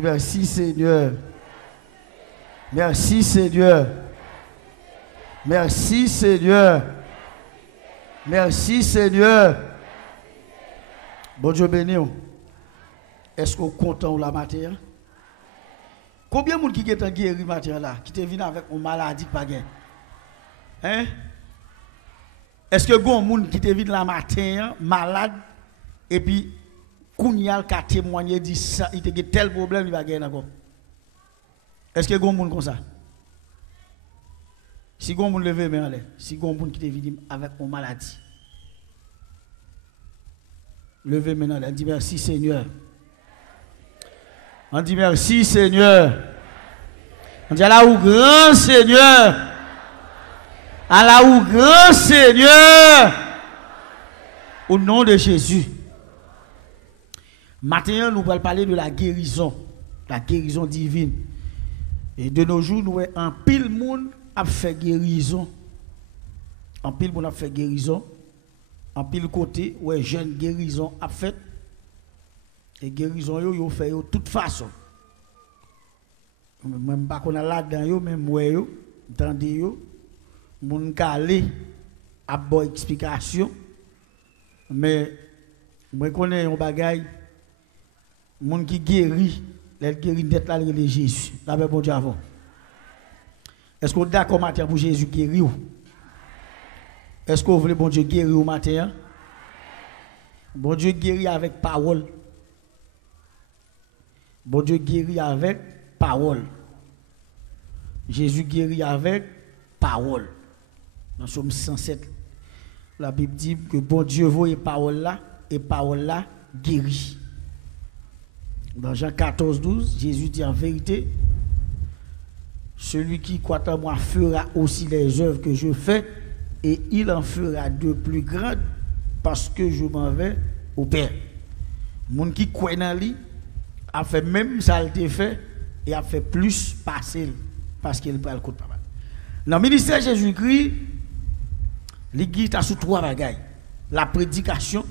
dit merci Seigneur. Merci Seigneur. Merci Seigneur. Merci Seigneur. Bon Dieu béni. Est-ce qu'on est content de la matière? Combien de gens qui sont guéris matière là, qui te viennent avec une maladie pas gain? Hein? Est-ce que gon moun qui te vient la matin malade et puis kounyal ka témoigner dit ça il te tel problème il va gagner encore. Est-ce que gon moun comme ça? Si gon moun lever main en l'air, si gon moun qui te vient avec une maladie. Levez main en l'air, dit merci Seigneur. On dit merci Seigneur. On dit Allah ou grand Seigneur. Allah ou grand Seigneur. Au nom de Jésus. Maintenant, nous allons parler de la guérison divine. Et de nos jours, nous avons un pile monde a fait guérison. En pile monde a fait guérison. En pile côté, ouais, jeune guérison a fait. Et guérison, yo fait de toute façon. Même pas qu'on a là-dedans, yo, même moi, yo, entendez yo, moun calé à bonne explication. Mais, moi, connais un bagay, moun qui guérit, les guérit d'être là, le Jésus. La paix bon Dieu avant. Est-ce qu'on est d'accord matin pour Jésus guérir? Est-ce qu'on veut bon Dieu guérir au matin? Bon Dieu guérit avec parole. Bon Dieu guérit avec parole. Jésus guérit avec parole. Dans Somme 107, la Bible dit que bon Dieu voit parole là et parole là guérit. Dans Jean 14, 12, Jésus dit en vérité, celui qui croit en moi fera aussi les œuvres que je fais et il en fera de plus grandes parce que je m'en vais au Père. Mon qui croit en lui a fait même ça il fait et a fait plus passer parce qu'il prend le coup de papa. Dans le ministère Jésus-Christ, l'église a sous trois bagailles: la prédication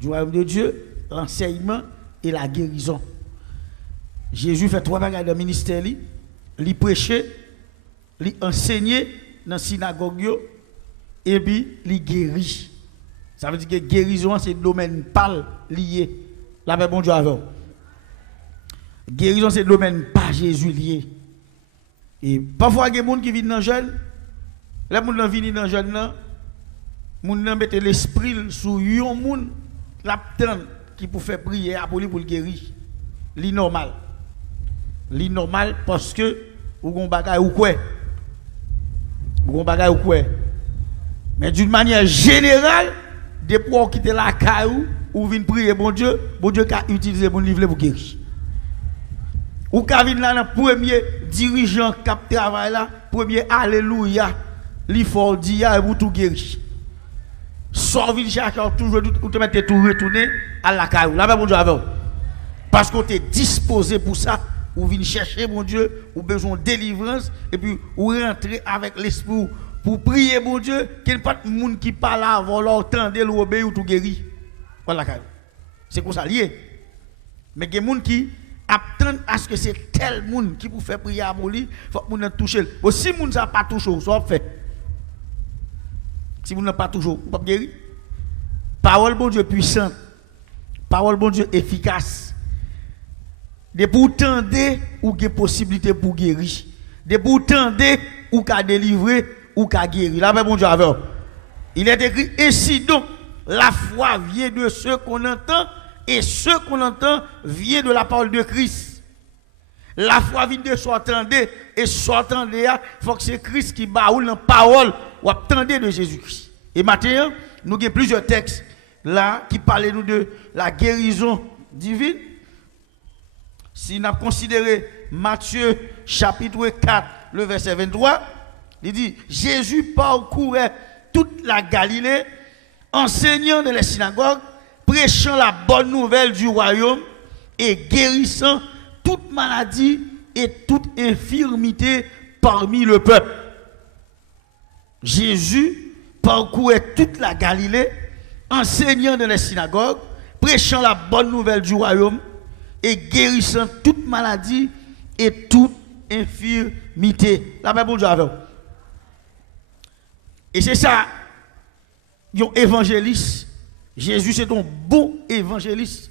du royaume de Dieu, l'enseignement et la guérison. Jésus fait trois bagailles dans le ministère, il prêchait, il enseignait dans la synagogue et puis il guérit. Ça veut dire que guérison c'est le domaine pas lié. La paix bon Dieu avec. Guérison c'est le domaine pas Jésus lié. Et parfois il y a des gens qui viennent dans le jeûne, les gens qui viennent dans le jeûne, les gens mettent l'esprit sur un monde qui peut faire prier pour le guérir. C'est normal. C'est normal parce que vous avez bagay ou quoi. Vous avez bagay ou quoi. Mais d'une manière générale, depuis qu'on quitte la caillou ou vient prier bon Dieu a utilisé mon livre pour guérir. Ou ka vin là dans premier dirigeant qui travaille là, premier alléluia, li fort dia pour tout guérir. Sors vin chercher toujours ou te mettre tout retourner à la caillou. Là bon Dieu avec. Parce qu'on t'est disposé pour ça, ou vin chercher mon Dieu, ou besoin de délivrance et puis ou rentrer avec l'esprit pour prier mon Dieu, qu'il n'y a pas de monde qui parle avant l'entendre ou obéir ou tout guérir. Voilà c'est comme ça lié. Mais il y a des gens qui attendent à ce que c'est tel monde qui peut faire prier à lui, il faut que moun toucher. Si moun ça pas touché, ça fait. Si moun n'a pas touché, vous pas guérir. Parole bon Dieu puissante. Parole bon Dieu efficace. De pour tendre ou des possibilités pour guérir. De pour tendre ou qu'à délivrer ou qu'à guérir. Là bon Dieu avec. Il est écrit ainsi donc la foi vient de ce qu'on entend et ce qu'on entend vient de la parole de Christ. La foi vient de ce qu'on entend et ce qu'on entend, il faut que c'est Christ qui baoule la parole ou attendez de Jésus-Christ. Et maintenant, nous avons plusieurs textes là qui parlent nous de la guérison divine. Si nous avons considéré Matthieu chapitre 4, le verset 23, il dit Jésus parcourait toute la Galilée, enseignant dans les synagogues, prêchant la bonne nouvelle du royaume et guérissant toute maladie et toute infirmité parmi le peuple. Jésus parcourait toute la Galilée, enseignant dans les synagogues, prêchant la bonne nouvelle du royaume et guérissant toute maladie et toute infirmité. La paix bon Dieu avec vous. Et c'est ça, un évangéliste. Jésus c'est un bon évangéliste.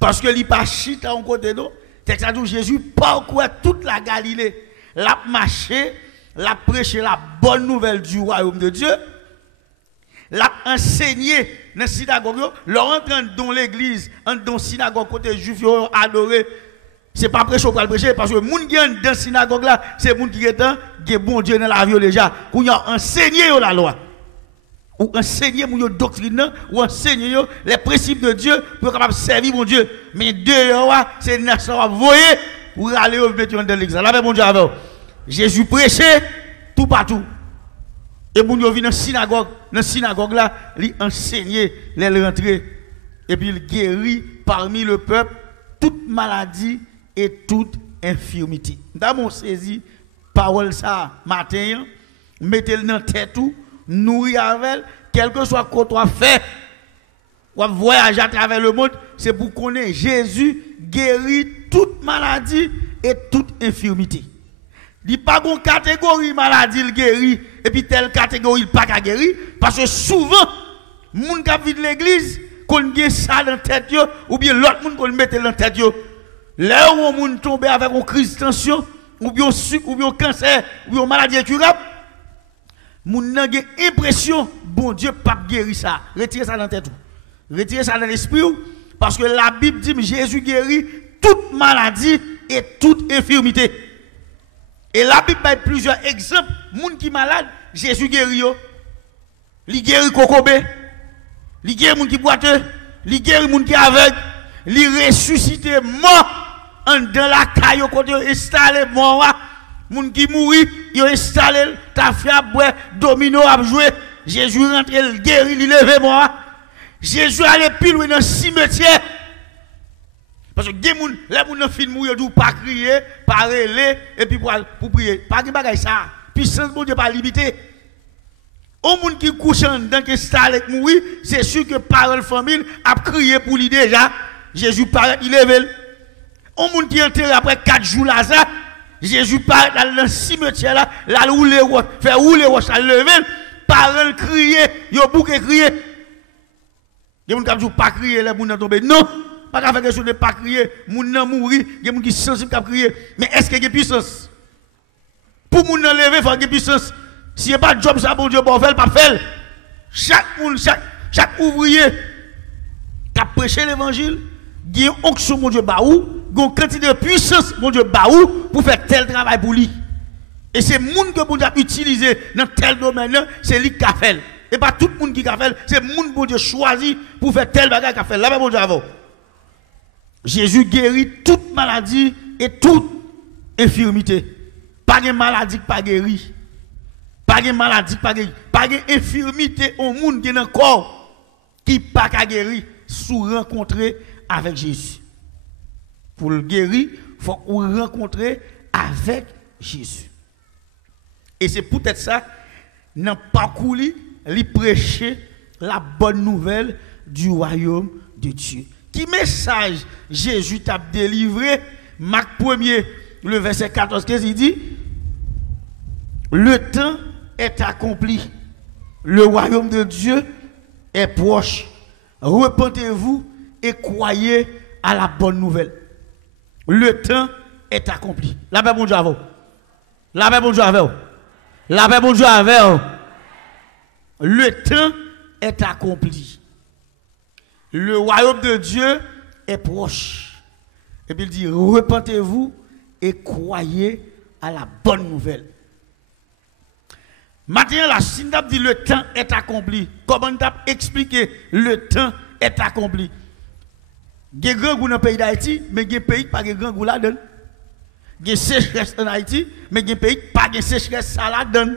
Parce que il pas chita en côté d'eau. Texte dit Jésus parcourait toute la Galilée. L'a marché, l'a prêché la bonne nouvelle du royaume de Dieu. L'a enseigné dans la synagogue. Leur entrant dans l'église, dans la synagogue côté juif adoré. C'est pas prêcher pour le prêcher parce que les gens qui sont dans la synagogue là, c'est les gens qui sont bon Dieu dans la vie déjà. Qui ont enseigné la loi. Ou enseigner mon doctrine, ou enseigner les principes de Dieu pour capable servir mon Dieu. Mais dehors, c'est nation voyer pour aller au mettre dans l'église. Là, mon Dieu avec Jésus prêchait tout partout. Et mon Dieu vient dans la synagogue là, il enseignait les rentrer. Et puis il guérit parmi le peuple toute maladie et toute infirmité. Dans mon saisi, parole ça matin, mettez-le dans la tête tout. Nourrir avec, quel que soit ce qu'on fait, ou voyager à travers le monde, c'est pour connaître Jésus guérit toute maladie et toute infirmité. Il n'y a pas de catégorie maladie il guérit et puis telle catégorie il pas guérir parce que souvent les gens qui vivent de l'église qu'on a ça dans la tête ou bien l'autre monde qu'on mette dans la tête là où on tombe avec une crise de tension ou bien sucre ou bien cancer ou bien maladie incurable. Moun nan gen impression, bon Dieu pas guéri ça. Retirez ça dans la tête. Retirez ça dans l'esprit. Parce que la Bible dit que Jésus guérit toute maladie et toute infirmité. Et la Bible a plusieurs exemples. Moun qui malade, Jésus guérit. Il guérit kokobé. Il guérit moun qui boiteux. Il guérit moun qui aveugle. Il ressuscite mort dans la caille côté installé mort. Moun qui mourit, il installé, ta fia boire, domino a joué. Jésus rentre, il guérit, il lève moi. Jésus allait pile dans le cimetière. Parce que les gens qui film mourir, ils pas crier, pas rêler, et puis pour prier. Pas de bagay ça. Puissance de Dieu pas limité. Au monde qui couche dans qui installé mourir, c'est sûr que parole famille a crié pour lui déjà. Jésus paraît, il lève. Au monde qui enterré après 4 jours là, ça. Jésus parle dans le cimetière là, là rouler fait rouler roche à lever, parole crier, yo bouke crier. Il y a des gens qui pas crier, les gens tomber. Non, pas faire quelque chose de pas crier, moun nan mourir, il y a des gens qui sont sensibles à crier. Mais est-ce qu'il y a puissance? Pour moun nan lever, il faut qu'il y ait puissance. Si il n'y a pas de job, ça bon Dieu bon faire, pas faire. Chaque ouvrier qui a prêché l'évangile, il y a une onction mon Dieu baou. Une quantité de puissance, mon Dieu, baou, pour faire tel travail pour lui. Et c'est le monde que vous avez utilisé dans tel domaine, c'est lui qui a fait. Et pas tout le monde qui a fait, c'est le monde que vous avez choisi pour faire tel bagage qui a fait. Là, mon Dieu, avant. Jésus guérit toute maladie et toute infirmité. Pas de maladie pas guérie. Pas de maladie pas guérie. Pas d'infirmité au monde qui est dans le corps qui pas guéri sous rencontrer avec Jésus. Pour le guérir, il faut rencontrer avec Jésus. Et c'est peut-être ça, dans le parcours, il prêcher la bonne nouvelle du royaume de Dieu. Qui message Jésus t'a délivré? Marc 1er, le verset 14-15, il dit, le temps est accompli. Le royaume de Dieu est proche. Repentez-vous et croyez à la bonne nouvelle. Le temps est accompli. La paix, bon Dieu, avec vous. La paix, bon Dieu, avec vous. La paix, bon Dieu, avec vous. Le temps est accompli. Le royaume de Dieu est proche. Et puis il dit, repentez-vous et croyez à la bonne nouvelle. Maintenant, la syntaxe dit le temps est accompli. Comment t'as expliqué le temps est accompli? Il y a grand goût dans le pays d'Haïti, mais il y a un pays qui n'a pas grand goût là-dedans. Il y a sécheresse en Haïti, mais il y a un pays qui n'a pas de sécheresse là-dedans.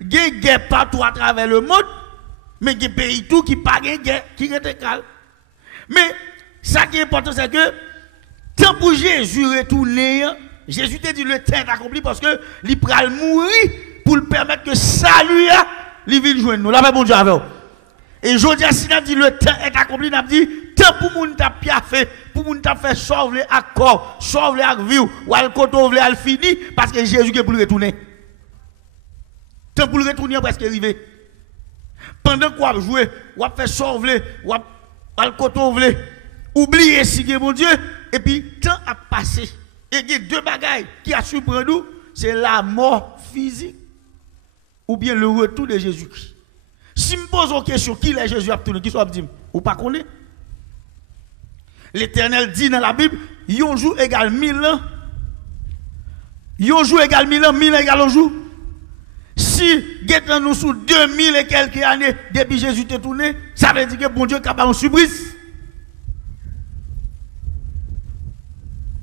Il y a une guerre partout à travers le monde, mais il y a un pays tout qui n'a pas de guerre, qui est calme. Mais ce qui est important, c'est que tant pour Jésus retourner, Jésus t'a dit le temps est accompli parce que il va mourir pour le permettre que salut, il vienne joindre nous. Là, bon Dieu avec vous. Et je dis, si on dit le temps est accompli, on dit tant pour moun t'a piafé, pour moun t'a fait sauver accord, sauver avec vie, ou al koto vle al fini, parce que Jésus est pour le retourner. Tant pour le retourner presque arrivé. Pendant qu'on a joué, ou a fait sauver, ou a al koto vle, oubliez si mon Dieu, et puis temps a passé. Et il y a deux bagailles qui a surpris nous, c'est la mort physique ou bien le retour de Jésus-Christ. Si je me pose une question, qui est Jésus a tourné, qui soit dit, ou pas connaît? L'Éternel dit dans la Bible, yon jour égale 1000 ans. Yon jour égale 1000 ans, 1000 ans égale un jour. Si nous nous sous 2000 et quelques années depuis Jésus est tourné, ça veut dire que bon Dieu est capable de surprise.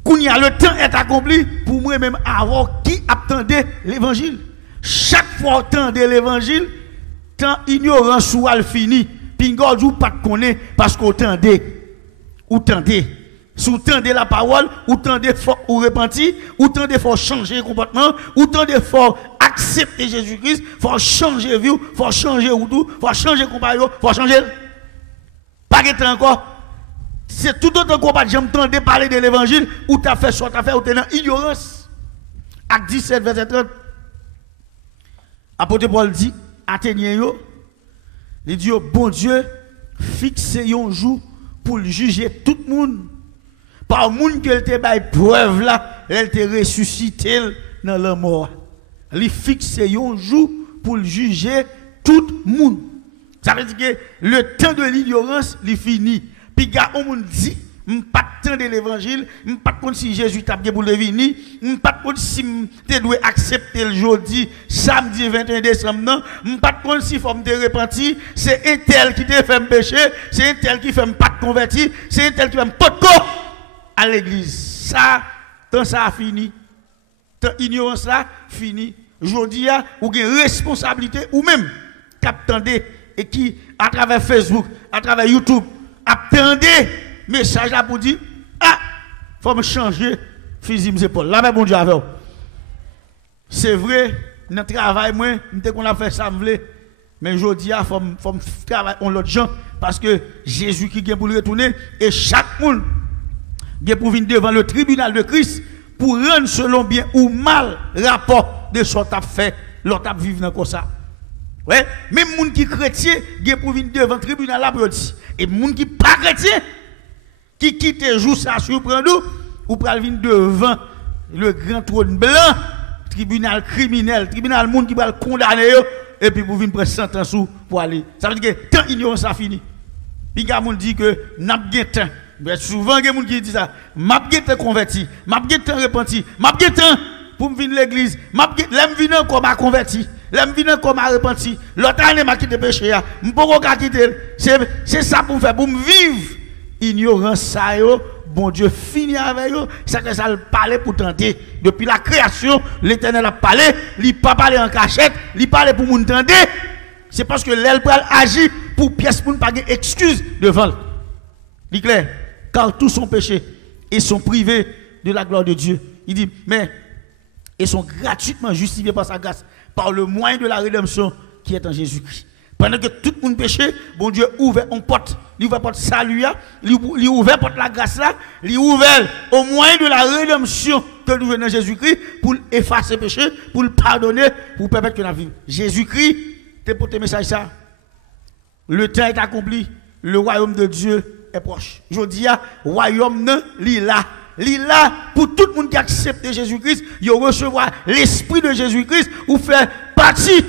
Quand le temps est accompli, pour moi-même avoir qui attendait l'évangile. Chaque fois attendait l'évangile, tant ignorance soit fini, pingo ou pas de connaître parce qu'on tendait. Ou tendez, sous tendez la parole, ou tendez fort ou repentir, ou tendez fort changer le comportement, ou tendez fort accepter Jésus-Christ, faut changer vie, faut changer tout, faut changer compagnon, faut changer. Pas que encore. C'est tout autre combat, j'aime tendre parler de l'évangile, ou t'as fait soit t'as fait, ou t'es dans ignorance. Acte 17, verset 30. Apôtre Paul dit, Athéniens, il dit, bon Dieu, fixez un jour pour juger tout le monde. Par le monde qui te bail preuve là, elle te ressuscité dans la mort. Il fixe un jour pour juger tout le monde. Ça veut dire que le temps de l'ignorance, il finit. Puis on monde dit, pas de temps de l'évangile, pas de compte si Jésus t'a pour le venir, pas de compte si tu dois accepter le jeudi, samedi 21 décembre, non, pas de compte si faut me repentir, c'est un tel qui te fait me pécher, c'est un tel qui fait me pas de convertir, c'est un tel qui fait me pas de à l'église. Ça, tant ça a fini, tant ignorance là fini. Aujourd'hui, ou une responsabilité, ou même, qu'attendez, et qui, à travers Facebook, à travers YouTube, attendez, message là pour dire, ah, faut me changer, fusil mes épaules. Là, mais bon Dieu avec. C'est vrai, dans le travail, moi, dès qu'on a fait ça, mais aujourd'hui, il faut travailler en l'autre gens, parce que Jésus qui vient pour le retourner, et chaque monde vient pour venir devant le tribunal de Christ, pour rendre selon bien ou mal rapport de ce qu'on a fait, l'autre a vivre comme ça. Ouais, même les gens qui sont chrétiens, vient pour venir devant le tribunal là, et les gens qui ne sont pas chrétiens, qui quittent jour ça surprend nous, ou pour venir devant le grand trône blanc, tribunal criminel, tribunal monde qui va le condamner, et puis pour venir prendre sentence pour aller. Ça veut dire que tant ignorance ça fini. Puis il y a des gens qui disent que n'a pas temps. Mais souvent, il y a des gens qui disent ça. M'a pas converti, m'a pas repenti, m'a pas temps pour me venir à l'église, l'aime venir encore m'a converti. L'aime venir comme à repenti. L'autre année m'a quitté péché. Je ne peux pas quitter. C'est ça pour me faire, pour me vivre. Ignorance ça, bon Dieu finit avec eux. C'est que ça le parle pour tenter. Depuis la création, l'Éternel a parlé. Il n'a pas parlé en cachette. Il parle pour nous tenter. C'est parce que l'aile agit pour pièce pour ne pas avoir excuse devant. Il est clair. Car tous sont péchés et sont privés de la gloire de Dieu. Il dit, mais ils sont gratuitement justifiés par sa grâce, par le moyen de la rédemption qui est en Jésus-Christ. Pendant que tout le monde péché, bon Dieu ouvert une porte. Il ouvert porte salut, il ouvert porte la grâce là, il ouvert au moyen de la rédemption que nous venons dans Jésus-Christ pour effacer le péché, pour le pardonner, pour permettre que nous vivions. Jésus-Christ, t'es pour tes messages ça. Le temps est accompli, le royaume de Dieu est proche. Je dis, le royaume non, il est là. Là, pour tout le monde qui accepte Jésus-Christ, il recevoir l'esprit de Jésus-Christ ou faire partie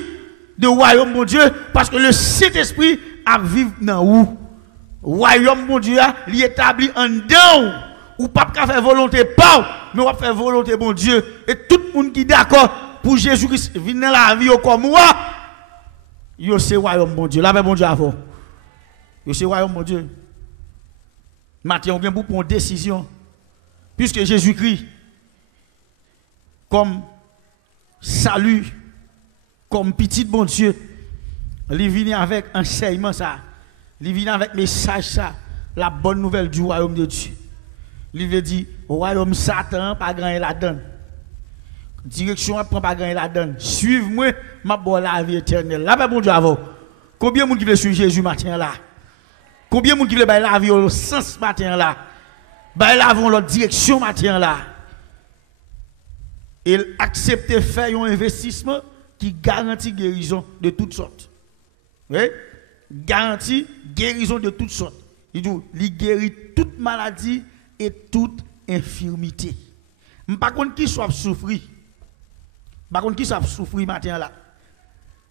du royaume de Dieu, parce que le Saint-Esprit a vivre dans où? Royaume de Dieu, il est établi en dedans, ou pas faire volonté pas, mais on va faire volonté de Dieu. Et tout le monde qui est d'accord pour Jésus-Christ venir dans la vie comme moi, il c'est royaume de Dieu. Là, bon Dieu avant. Il c'est royaume de Dieu. Maintenant, on vient pour prendre une décision. Puisque Jésus-Christ, comme salut, comme petit bon Dieu, il vient avec enseignement ça, il vient avec message ça, la bonne nouvelle du royaume de Dieu. Il veut dire, royaume Satan, pas gagner la donne. Direction prend pas gagner la donne. Suive-moi, ma bonne la vie éternelle. Là, bon Dieu avant. Combien de monde qui veut suivre Jésus matin là? Combien de monde qui veut la vie au sens matin là? Bah là avons l'autre direction matin là. Il accepte faire un investissement qui garantit guérison de toutes sortes. Oui? Garantit guérison de toutes sortes. Il dit, il guérit toute maladie et toute infirmité. Par contre, qui soit souffrir? Par contre, qui soit souffrir matin là?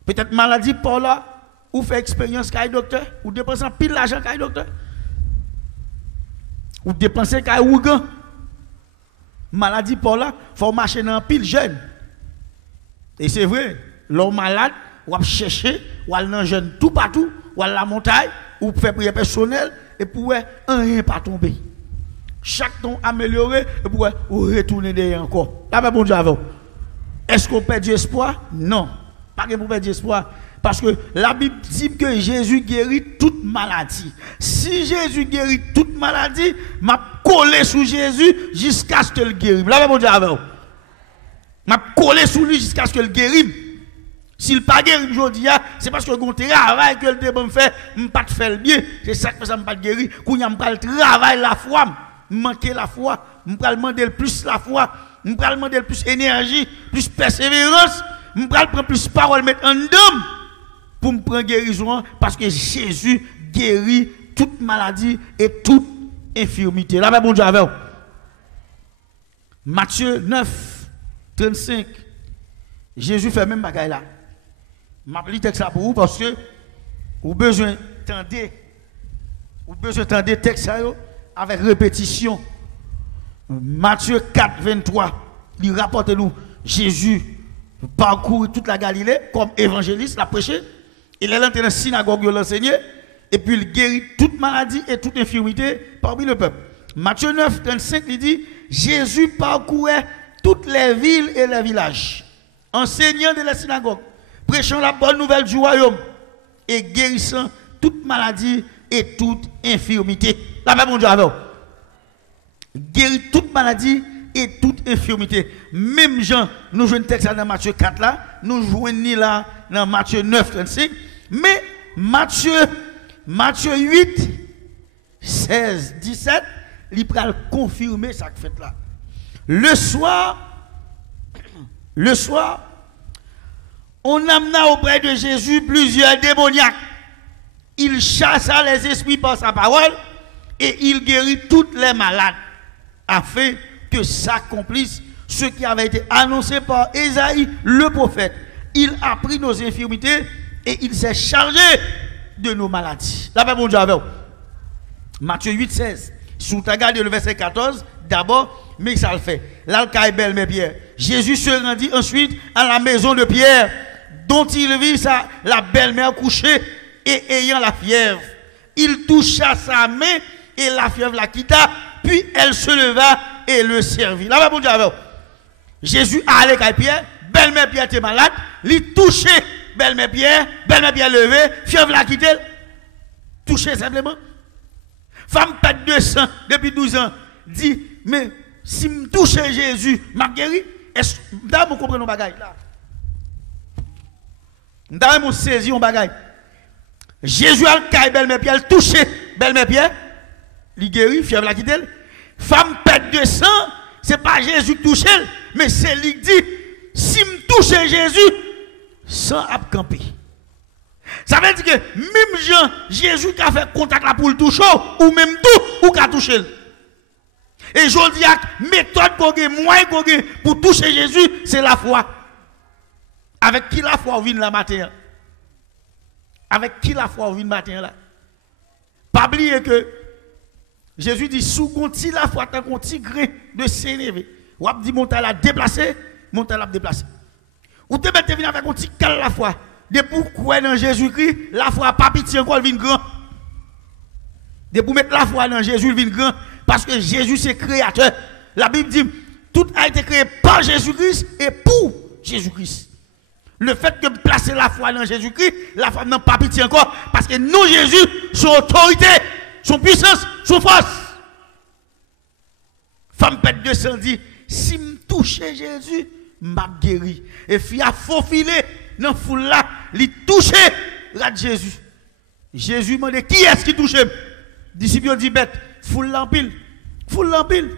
Peut-être maladie pour là, ou fait expérience avec docteur, ou dépenser pile l'argent avec docteur, ou dépenser avec ougan. Maladie pour là, faut marcher dans pile jeune. Et c'est vrai, l'homme malade, ou chercher, ou aller dans jeune tout partout, ou aller à la montagne, ou faire prière personnelle, et pour rien pas tomber. Chaque temps amélioré, et pour retourner derrière encore. Là, bon Dieu avant. Est-ce qu'on perd espoir? Non. Pas que vous perdez espoir. Parce que la Bible dit que Jésus guérit toute maladie. Si Jésus guérit toute maladie, m'a collé sous Jésus jusqu'à ce qu'il guérisse. Là, mon Dieu, avant. M'a collé sous lui jusqu'à ce qu'il guérisse. S'il n'a pas guéri aujourd'hui, c'est parce que le travail que le bon fait, je ne pas faire le bien. C'est ça que ça ne pas guérir. Quand je pas le travail, la foi, manquer la foi, je vais demander plus la foi, je vais demander plus énergie, plus persévérance, je vais prendre plus parole, mettre en dôme pour me prendre guérison parce que Jésus guérit toute maladie et toute infirmité. Là, bon Dieu, avec Matthieu 9, 35, Jésus fait même bagaille là. Je vais texte ça pour vous parce que vous besoin d'entendre texte avec répétition. Matthieu 4, 23, il rapporte nous Jésus parcourt toute la Galilée comme évangéliste, l'a prêché. Il est entré dans la synagogue, il l'enseignait, et puis il guérit toute maladie et toute infirmité parmi le peuple. Matthieu 9, 35, il dit, Jésus parcourait toutes les villes et les villages, enseignant de la synagogue, prêchant la bonne nouvelle du royaume et guérissant toute maladie et toute infirmité. La même Dieu avec. Guérit toute maladie et toute infirmité. Même Jean, nous jouons un texte dans Matthieu 4 là, nous jouons là dans Matthieu 9, 35, mais Matthieu 8, 16, 17, il va confirmer ça fait là. Le soir, on amena auprès de Jésus plusieurs démoniaques. Il chassa les esprits par sa parole et il guérit toutes les malades afin que s'accomplisse ce qui avait été annoncé par Ésaïe le prophète. Il a pris nos infirmités et il s'est chargé de nos maladies. Là, bon Dieu avec Matthieu 8, 16. Si vous regardez le verset 14, d'abord, mais ça le fait. Là, le belle mais Pierre. Jésus se rendit ensuite à la maison de Pierre, dont il vit la belle-mère couchée et ayant la fièvre. Il toucha sa main et la fièvre la quitta, puis elle se leva et le servit. Là, bon Dieu avec Jésus allait avec Pierre, belle-mère Pierre était malade, il touchait belle-mère Pierre levé, fièvre la quitté, touché simplement. Femme pète de sang depuis 12 ans, dit, mais si je touche Jésus, m'a guéri, est-ce que vous comprenez nos bagailles là? Nous saisi nos bagailles. Jésus a le belle-mère Pierre, touché belle-mère Pierre, il guérit, fièvre la quitté. Femme pète de sang, ce n'est pas Jésus qui touche, mais c'est lui qui dit, si je touche Jésus, sans a camper. Ça veut dire que même Jésus qui a fait contact là pour le toucher, ou même tout, ou qui a touché. Et je dis, la méthode moyen pour toucher Jésus, c'est la foi. Avec qui la foi vient la matin? Avec qui la foi vient matin là? Pas oublier que Jésus dit, sous gonti la foi, tant qu'on grain de s'élever. Ou a dit, montagne la déplacer, montagne la déplacer. Ou te mettez venir avec un petit cal la foi. De pourquoi dans Jésus-Christ, la foi pas pitié encore, elle vient grand. De pour mettre la foi dans Jésus, elle vient grand. Parce que Jésus c'est créateur. La Bible dit, tout a été créé par Jésus-Christ et pour Jésus-Christ. Le fait que placer la foi dans Jésus-Christ, la foi n'a pas pitié encore. Parce que nous, Jésus, son autorité, son puissance, son force. Femme pète de sang dit, si me touche Jésus, m'a guéri. Et fille a faufilé dans la foule là, il touche Jésus. Jésus m'a dit, qui est-ce qui touche? Disciples dit bête, foule l'empile. Foule l'empile.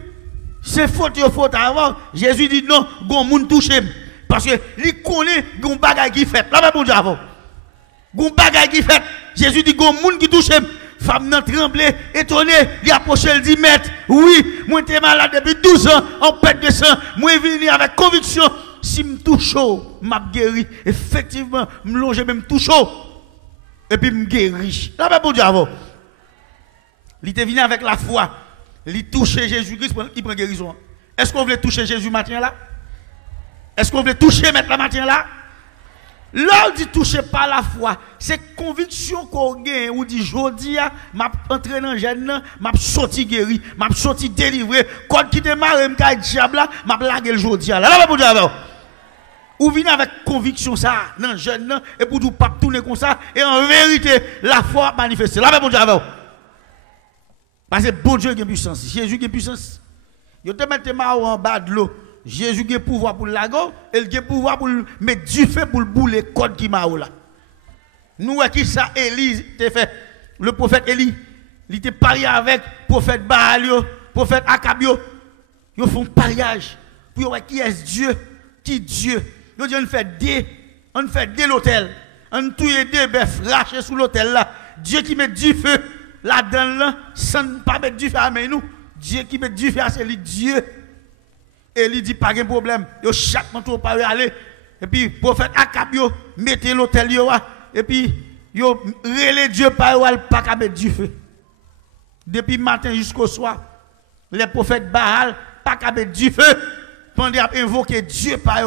C'est faute avant. Jésus dit non, gon moun touché. Parce que il connaît gon bagay qui fait. Là bon Dieu avant. Gon bagay qui fait. Jésus dit gon moun qui touché. Femme nan tremblé, étonné, il approché le 10 mètres. Oui, moi j'étais malade depuis 12 ans, en perte de sang. Moi venu avec conviction, si me touche, m'a guéri. Effectivement, me longe même touche. Et puis me guéri. Là bon Dieu avant. Il était venu avec la foi. Il touchait Jésus-Christ, il prend guérison. Est-ce qu'on voulait toucher Jésus matin là? Est-ce qu'on voulait toucher maintenant matin là? Là, on dit toucher par la foi. C'est conviction qu'on gagne. On dit, jodi, m'a entré dans le gène, m'a sorti guéri, m'a sorti délivré. Quand qui démarre, m'a diable, m'a blagué le jodi. Là, là, pour dire, ou venez avec conviction ça, dans le gène, et pour tout pas tourner comme ça, et en vérité, la foi manifestée. Là, pour dire, parce que bon Dieu a puissance. Jésus a puissance. Vous te mettez en bas de l'eau. Jésus a pouvoir pour le lago, et il a pouvoir pour mettre du feu pour le bouler code qui m'a là. Nous, qui ça, Élie, te fait, le prophète Élie, il était parié avec le prophète Baal, le prophète Akabio. Ils font pariage pour voir qui est Dieu, qui Dieu. Ils disent on fait des l'hôtel, on touille des bœufs rachés sous l'hôtel là. Dieu qui met du feu là-dedans, là, sans ne pas mettre du feu à nous. Dieu qui met du feu à c'est Dieu. Et il dit pas de problème. Yo chaque montre pas aller. Et puis prophète Akabio mettez l'hôtel yo et puis yo relé Dieu pas pas mettre du feu. Depuis matin jusqu'au soir, les prophètes Baal pas mettre du feu pendant à invoquer Dieu pas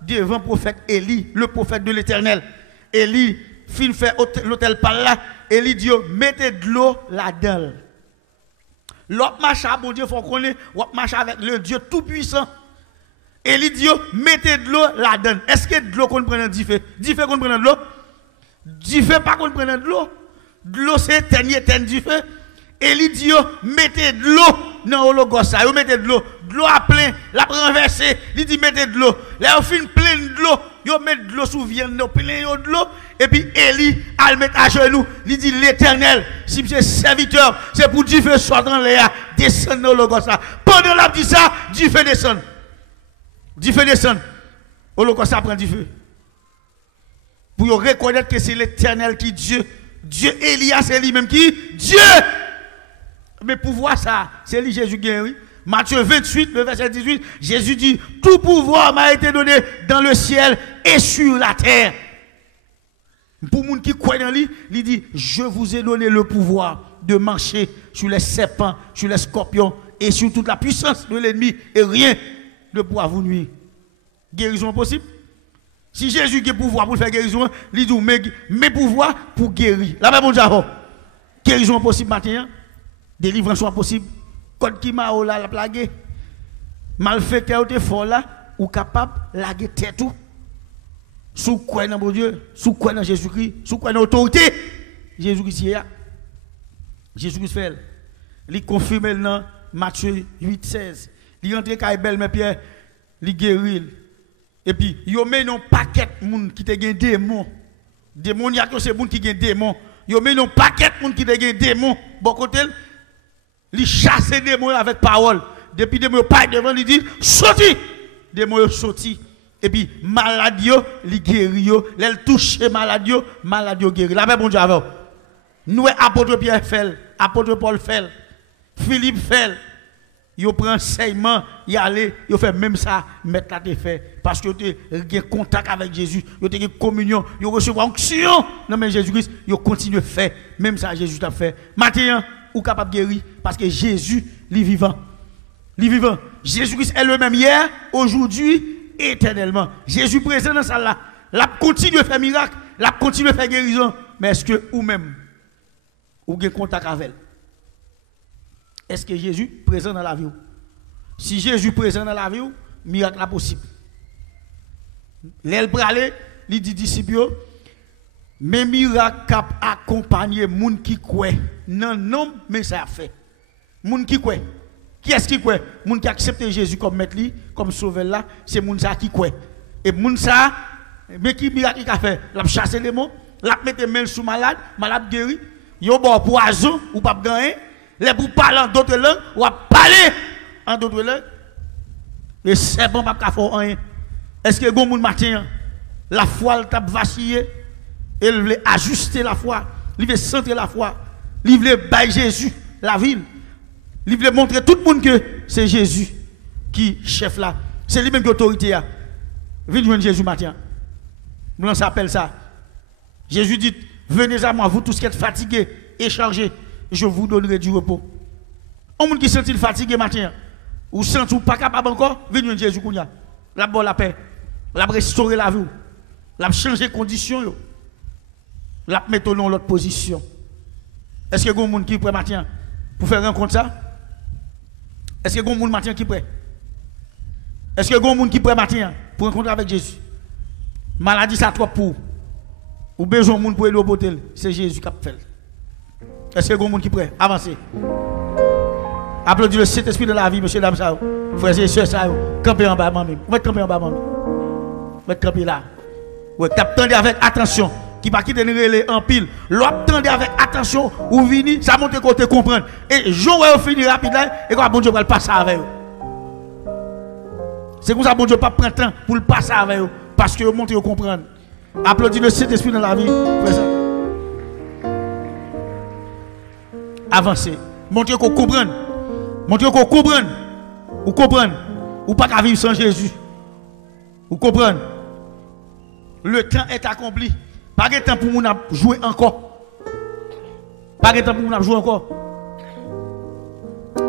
devant le prophète Élie, le prophète de l'Éternel. Élie fin fait l'hôtel par là, Élie dit mettez de l'eau là-dedans. L'autre marche à bon Dieu, il faut qu'on ait, marche avec le Dieu tout-puissant. Et il dit, mettez de l'eau là-dedans. Est-ce que de l'eau qu'on prend du feu? Du feu qu'on prend de l'eau? Du feu pas qu'on prend de l'eau? De l'eau c'est éteindre du feu. Et il dit, mettez de l'eau dans l'hologos. Vous mettez de l'eau à plein, la renverser. Il dit, mettez de l'eau. Là, vous finissez plein de l'eau. Vous mettez de l'eau sous viande, plein de l'eau. Et puis Élie, elle met à genoux. Il dit, l'Éternel, si c'est serviteur, c'est pour du feu soit dans l'air, descendre dans l'hologos. Pendant la dit ça, du feu descend. Du feu descend. L'hologos prend du feu. Pour reconnaître que c'est l'Éternel qui Dieu. Dieu Elias, c'est lui-même qui Dieu. Mais pour voir ça, c'est lui Jésus guéri. Matthieu 28, le verset 18, Jésus dit, tout pouvoir m'a été donné dans le ciel et sur la terre. Pour les gens qui croient dans lui, il dit, je vous ai donné le pouvoir de marcher sur les serpents, sur les scorpions et sur toute la puissance de l'ennemi et rien ne pourra vous nuire. Guérison possible? Si Jésus a le pouvoir pour faire guérison, il dit, mes pouvoirs pour guérir. Là, bon Dieu, guérison possible maintenant? Délivrance soit possible. Quand qui m'a la plague, mal fait que tu es fort là, ou capable de laguer tête tout. Sous quoi dans mon Dieu, sous quoi dans Jésus-Christ, sous quoi dans l'autorité, Jésus-Christ est là. Jésus-Christ fait. Il confirme dans Matthieu 8, 16. Il rentre avec belle mais Pierre, il guérit. Et puis, il y a un paquet de monde qui te gagne des démons. Démoniaque, c'est monde qui gagne des démons. Il y a un paquet de monde qui te gagne des démons. Bon côté, il chasse des démons avec parole. Depuis des démons pas devant, il dit sorti. Des démons sorti. Et puis maladie, il guérit. Il touche maladie, maladie guérit. La paix bon Dieu avant. Nous apôtre Pierre fait, apôtre Paul fait, Philippe fait. Yo prend enseignement, y aller, yo fait même ça, mettre la te fait parce que tu as contact avec Jésus, yo te communion, yo recevoir onction dans mais Jésus-Christ, yo continue faire même ça Jésus t'a fait. Maintenant, ou capable de guérir parce que Jésus est vivant. Il est vivant. Jésus-Christ est le même hier, aujourd'hui, éternellement. Jésus présent dans ça là. La continue de faire miracle, la continue de faire guérison, mais est-ce que ou même ou avez contact avec elle? Est-ce que Jésus présent dans la vie? Si Jésus présent dans la vie, miracle est possible. L'aile bralé, il dit disciples, mais miracle cap accompagner moun qui croit. Non, mais ça a fait. Moun qui croit. Qui est-ce qui croit? Moun qui accepte Jésus comme maître, comme sauveur là, c'est moun ça qui croit. Et moun ça, mais qui miracle il a fait? L'a chasser les mots, l'a mettre main sous malade, malade guéri. Yo bon poison ou pas gagner, les pour parler en d'autres langues ou parler en d'autres langues. Et c'est bon pas faire rien. Est-ce que gon moun matin la foi elle t'a vacillé, elle veut ajuster la foi, il veut centrer la foi, il veut bailler Jésus la ville. Il veut montrer tout le monde que c'est Jésus qui chef là. C'est lui-même qui est autorité. Venez joindre Jésus matin. Nous s'appelle ça. Jésus dit, venez à moi, vous tous qui êtes fatigués et chargés, je vous donnerai du repos. On monde qui sent fatigué matin, ou sent ou pas capable encore, venez joindre Jésus kounya. La bonne la paix, la restaurer la vie, la changer les conditions, la mettre dans l'autre position. Est-ce que vous avez des gens qui sont prêts matin pour faire rencontre ça? Est-ce que vous avez des gens matin qui sont prêts? Est-ce que vous avez des gens qui sont prêts matin pour rencontrer avec Jésus? Maladie, ça trop pour. Ou besoin de monde pour aller au hôtel, c'est Jésus qui a fait. Est-ce que vous avez des gens qui sont prêts? Avancez. Applaudissez le Saint-Esprit de la vie, monsieur, dame, ça. Frères et sœurs, ça. Campez en bas, maman. Vous mettez camper en bas, maman. Vous mettez camper là. Vous attendez avec attention. Qui va quitter les en pile. L'obtendez avec attention. Ou venez, ça monte côté comprendre. Et je vais finir rapidement. Et quand bon Dieu va le passer avec vous. C'est comme ça, bon Dieu pas prendre temps pour le passer avec vous. Parce que vous montez à comprendre. Applaudissez le Saint-Esprit dans la vie. Présent. Avancez. Montrez qu'on comprenne. Montrez qu'on comprenne. Vous comprenez. Ou pas qu'à vivre sans Jésus. Vous comprenez. Le temps est accompli. Pas de temps pour nous jouer encore. Pas de temps pour nous jouer encore.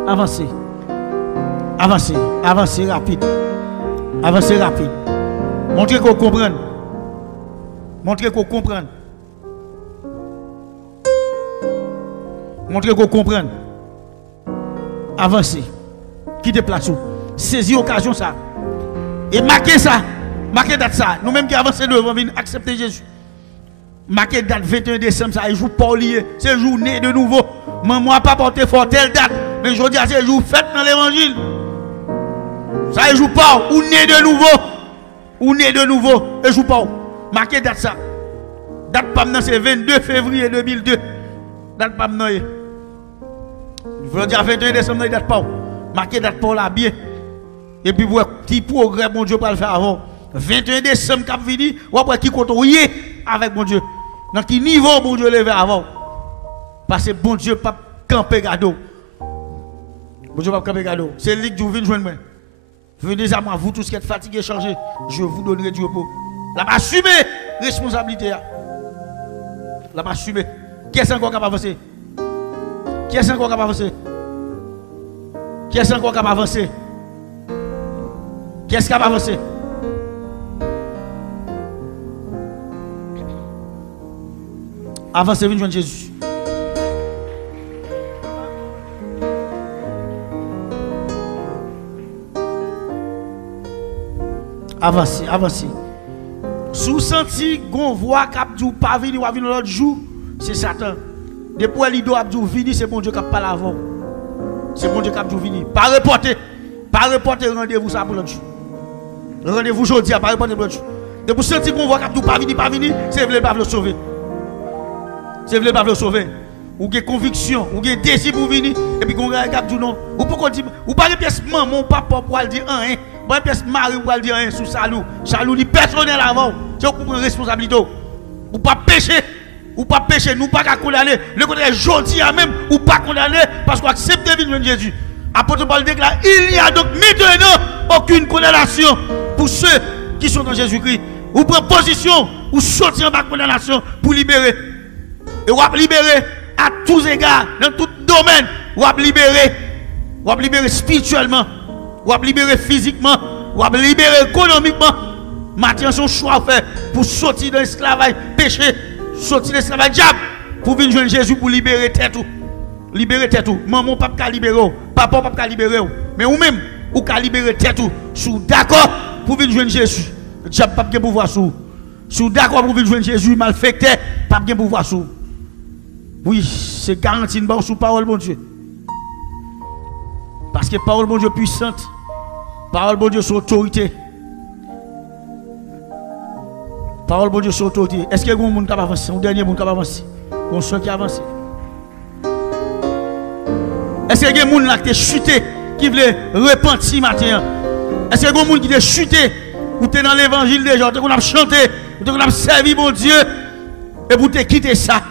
Avancez. Avancez. Avancez rapide. Avancez rapide. Montrez qu'on comprenne. Montrez qu'on comprenne. Montrez qu'on comprenne. Avancez. Quittez place. Saisissez l'occasion ça. Et marquez ça. Marquez date ça. Nous-mêmes qui avançons devant venir accepter Jésus. Marquez date 21 décembre, ça, jour pas lié. C'est journée de nouveau. Maman n'a pas porté fort telle date. Mais je dis à c'est jour fête dans l'évangile. Ça, joue pas. Ou né de nouveau. Ou né de nouveau. Et joue pas. Marquez date ça. Date pas maintenant, c'est 22 février 2002. Date pas maintenant. Je veux dire 21 décembre, date pas. Marquez date pas là bien. Et puis, petit progrès, mon Dieu, pour le faire avant. 21 décembre, cap fini, ou après qui compte avec mon Dieu. Dans quel niveau, mon Dieu, levé avant. Parce que bon Dieu, pas camper gado. Bon Dieu, pas camper gado. C'est lui que vous venez joindre moi. Venez à moi, vous tous qui êtes fatigués, changez. Je vous donnerai du repos. La pas assumer responsabilité. La pas assumer. Qui est encore capable d'avancer? Qui est encore capable d'avancer? Qui est encore capable d'avancer? Qui est capable d'avancer? Avancez, venez joindre Jésus. Avancez, avancez. Sous senti qu'on voit qu'Abdou pas venir ou venir l'autre jour, c'est Satan. Depuis l'idée Abdou vini, c'est bon Dieu qui a pas l'avant. C'est bon Dieu qui a vini. Pas reporter rendez-vous ça pour l'autre jour. Rendez-vous aujourd'hui, pas reporter pour l'autre jour. Depuis senti qu'on voit qu'Abdou pas venir, c'est vle pas le sauver. C'est vle pas le sauver. Ou des convictions, ou des désirs pour venir, et puis qu'on regarde Abdou non. Ou pourquoi dire, ou pas de pièce maman, papa pour dire un. Bon pièce mari pour dire rien sous salou. Salou li personnel avant. C'est pour prendre responsabilité. Ou pas pécher. Ou pas pécher, nous pas condamner. Le côté jodi même ou pas condamner parce qu'on accepte de venir Jésus. Apôtre Paul déclare, il n'y a donc maintenant aucune condamnation pour ceux qui sont dans Jésus-Christ. Ou prendre position ou sortir en bas de condamnation pour libérer. Et ou libérer à tous égards, dans tout domaine, ou libérer spirituellement. Ou libérer physiquement, ou libérer économiquement. Maintenant, son choix à faire pour sortir de l'esclavage péché, sortir de l'esclavage diable, pour venir joindre Jésus pour libérer tête. Libérer tête. Maman, papa, libérer. Papa, papa, libérer. Mais ou même, ou libérer tête. Sous d'accord pour venir joindre Jésus. Diable, pas de pouvoir sous. Sous d'accord pour venir joindre Jésus, malfecté, pas de pouvoir sous. Oui, c'est garanti une sous parole, bon Dieu. Parce que parole bon Dieu puissante, parole bon Dieu sur autorité. Parole bon Dieu sur autorité. Est-ce qu'il y a un monde qui avance? Un dernier monde qui avance? Un seul qui avance? Est-ce que y a des gens qui ont chuté, qui veulent repentir matin? Est-ce que y a des gens qui ont chuté, ou tu es dans l'évangile déjà, tu as chanté, tu as servi mon Dieu, et vous te quitter ça?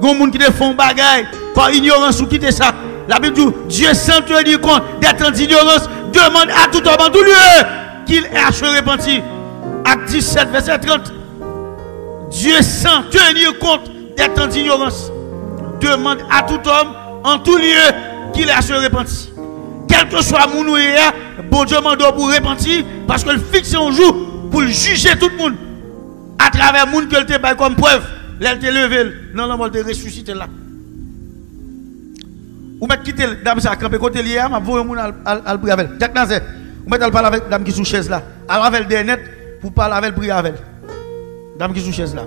Il y a des gens qui font des bagailles par ignorance ou quitter ça. La Bible dit, Dieu sans te dire compte d'être d'ignorance, demande à tout homme en tout lieu qu'il ait à se repentir. Acte 17, verset 30. Dieu sans tenir compte d'être d'ignorance, demande à tout homme en tout lieu qu'il ait à se repentir. Quel que soit mon ou bon Dieu m'a pour repentir parce qu'il fixe un jour pour juger tout le monde à travers le monde qu'il te baille comme preuve. Là, te levé, non, non, te ressuscité là. Ou mettre quitter dame ça camper côté lié, m'a voyer moun al prier avec. Jacques Nazé, ou mettre al parler avec dame qui sous chaise là. Al avec des net pour parler avec prier avec. Dame qui sous chaise là.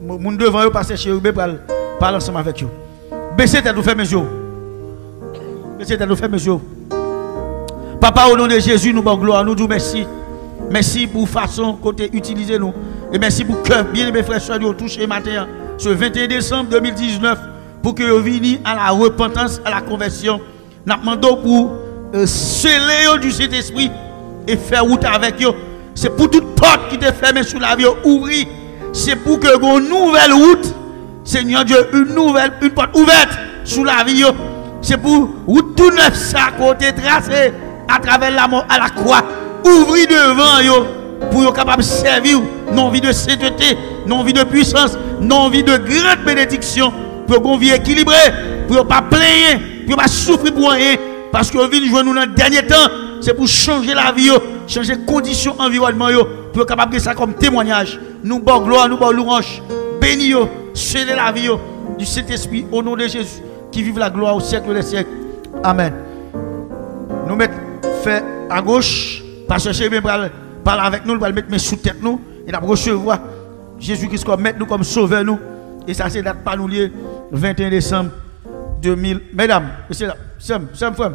Moun devant yo passer chez Rubé pour parler ensemble avec yo. Baissez tête ou fermez les yeux. Baissez tête ou fermez les yeux. Papa, au nom de Jésus, nous bonne gloire, nous disons merci. Merci pour façon côté utiliser nous. Et merci pour que bien mes frères et sœurs nous touché matin ce 21 décembre 2019 pour que vous veniez à la repentance, à la conversion. Nous demandons pour sceller du Saint-Esprit et faire route avec eux. C'est pour toute porte qui est fermée sur la vie, ouvrir. C'est pour que une nouvelle route, Seigneur Dieu, une porte ouverte sur la vie. C'est pour tout neuf ça côté tracé à travers la mort à la croix. Ouvrir devant yo pour être capable de servir non vie de sainteté, non vie de puissance, non vie de grande bénédiction, pour qu'on vie équilibrée, pour ne pas plaindre, pour ne pas souffrir pour rien, parce que vie jouer nous dans le dernier temps, c'est pour changer la vie, changer les conditions environnement, pour être capable de ça comme témoignage. Nous bon gloire, nous bon louange, bénis yo, sceller la vie du Saint-Esprit au nom de Jésus, qui vive la gloire au siècle des siècles. Amen. Nous mettons fait à gauche. Parce que Jésus parle avec nous, il va mettre sous tête nous, et nous recevoir Jésus-Christ comme maître nous, comme sauveur nous. Et ça, c'est date pas nous lié, 21 décembre 2000. Mesdames, c'est frère.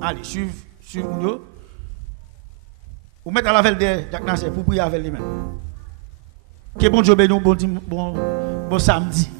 Allez, suivez-nous. Vous mettez à la veille de Jacques Nasser pour prier avec lui-même. Que bon Dieu bénisse, bon samedi.